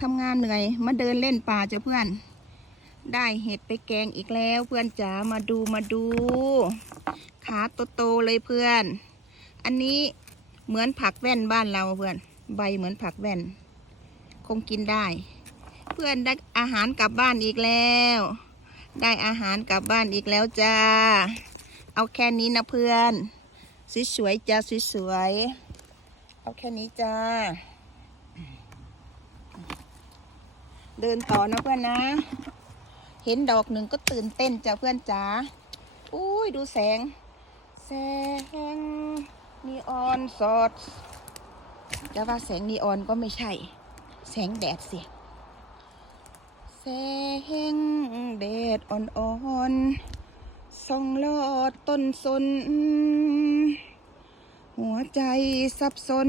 ทำงานเหนื่อย มาเดินเล่นป่าจ้ะเพื่อน ได้เห็ดไปแกงอีกแล้วเพื่อนจ๋ามาดูมาดู ขาโตๆเลยเพื่อน อันนี้เหมือนผักแว่นบ้านเราเพื่อน ใบเหมือนผักแว่น คงกินได้ เพื่อนได้อาหารกลับบ้านอีกแล้ว ได้อาหารกลับบ้านอีกแล้วจ้า เอาแค่นี้นะเพื่อนสวยๆจ้าสวยๆเอาแค่นี้จ้า เดินต่อนะเพื่อนนะ เห็นดอกหนึ่งก็ตื่นเต้นจ้ะเพื่อนจ๋าอุ้ยดูแสง แสงนีออนสดจะว่าแสงนีออนก็ไม่ใช่ แสงแดดเสียแสงแดดอ่อนๆส่องลอดต้นสน หัวใจสับสน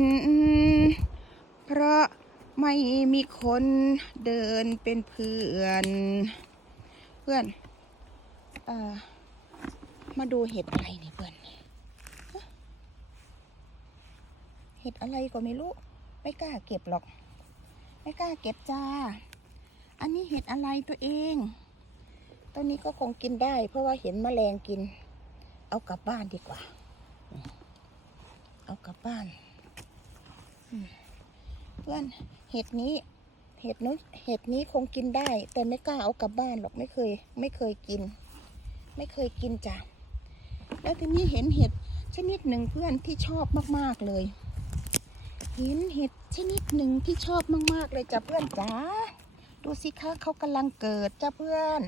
ไม่มีคนเดินเป็นเพื่อน เพื่อนเอ่อมาดูเห็ดอะไรเนี่ยเพื่อนเห็ดอะไรก็ไม่รู้ ไม่กล้าเก็บหรอก ไม่กล้าเก็บจ้า อันนี้เห็ดอะไรตัวเองตัวนี้ก็คงกินได้ เพราะว่าเห็นแมลงกิน เอากลับบ้านดีกว่า เอากลับบ้านอืม เพื่อนเห็ดนี้ เห็ดนู้นเห็ดนี้คงกินได้ แต่ไม่กล้าเอากลับบ้านหรอกไม่เคย ไม่เคยกิน ไม่เคยกินจ้ะแล้วทีนี้เห็นเห็ดชนิดหนึ่งเพื่อนที่ชอบมากๆเลย เห็นเห็ดชนิดหนึ่งที่ชอบมากๆเลยจ้ะเพื่อนจ๋าดูสิคะเขากำลังเกิดจ้ะเพื่อน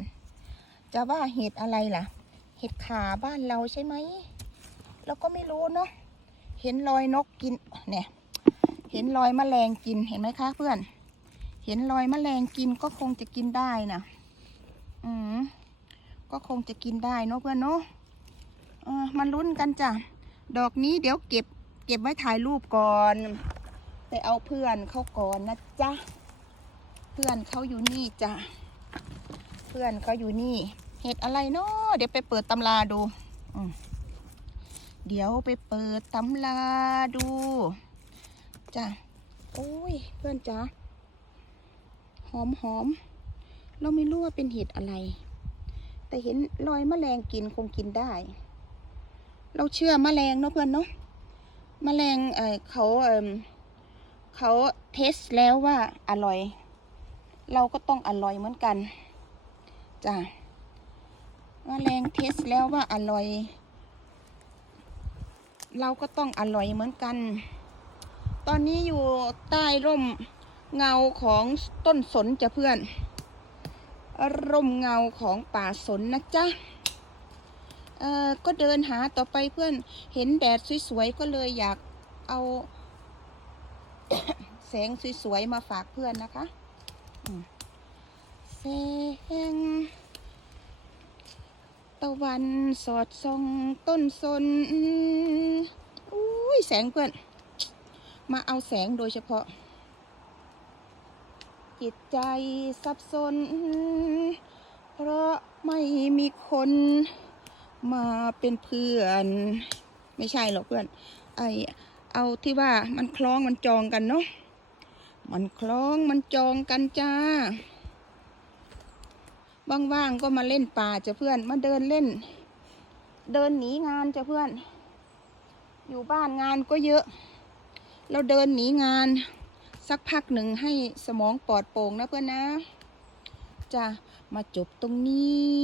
จะว่าเห็ดอะไรล่ะ เห็ดขาบ้านเราใช่ไหมเราก็ไม่รู้เนาะเห็นรอยนกกินเนี่ย เห็นรอยแมลงกินเห็นไหมคะเพื่อน เห็นรอยแมลงกินก็คงจะกินได้นะอืมก็คงจะกินได้เนาะเพื่อนเนาะเออมาลุ้นกันจ้ะ ดอกนี้เดี๋ยวเก็บ เก็บไว้ถ่ายรูปก่อนไปเอาเพื่อนเขาก่อนนะจ๊ะ เพื่อนเขาอยู่นี่จ้ะ เพื่อนเขาอยู่นี่ เห็ดอะไรเนาะเดี๋ยวไปเปิดตำราดู เดี๋ยวไปเปิดตำราดู จ้ะโอ้ยเพื่อนจ้ะหอมหอมเราไม่รู้ว่าเป็นเห็ดอะไร แต่เห็นรอยแมลงกินคงกินได้ เราเชื่อแมลงเนาะเพื่อนเนาะแมลงเออเขาเออเขาเทสแล้วว่าอร่อย เราก็ต้องอร่อยเหมือนกันจ้ะแมลงเทสแล้วว่าอร่อย เราก็ต้องอร่อยเหมือนกัน ตอนนี้อยู่ใต้ร่มเงาของต้นสนจ้ะเพื่อน ร่มเงาของป่าสนนะจ๊ะเอ่อก็เดินหาต่อไปเพื่อนเห็นแดดสวยๆก็เลยอยากเอา แสงสวยๆมาฝากเพื่อนนะคะแสงตะวันสอดส่องต้นสนอุ้ยแสงเพื่อน มาเอาแสงโดยเฉพาะ จิตใจสับสน เพราะไม่มีคนมาเป็นเพื่อน ไม่ใช่หรอกเพื่อน ไอเอาที่ว่ามันคล้องมันจองกันเนาะมันคล้องมันจองกันจ้าว่างๆก็มาเล่นป่าจะเพื่อน มาเดินเล่น เดินหนีงานจะเพื่อน อยู่บ้านงานก็เยอะ เราเดินหนีงานสักพักหนึ่งให้สมองปลอดโปร่งนะเพื่อนนะจะมาจบตรงนี้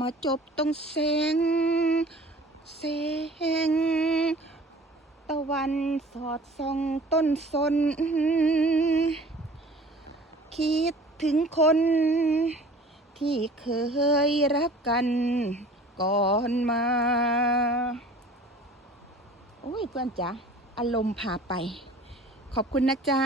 มาจบตรงแสงแสงตะวันสอดส่องต้นสน คิดถึงคน ที่เคยรักกันก่อนมา โอ้ยเพื่อนจ๋า อารมณ์พาไป ขอบคุณนะจ๊ะ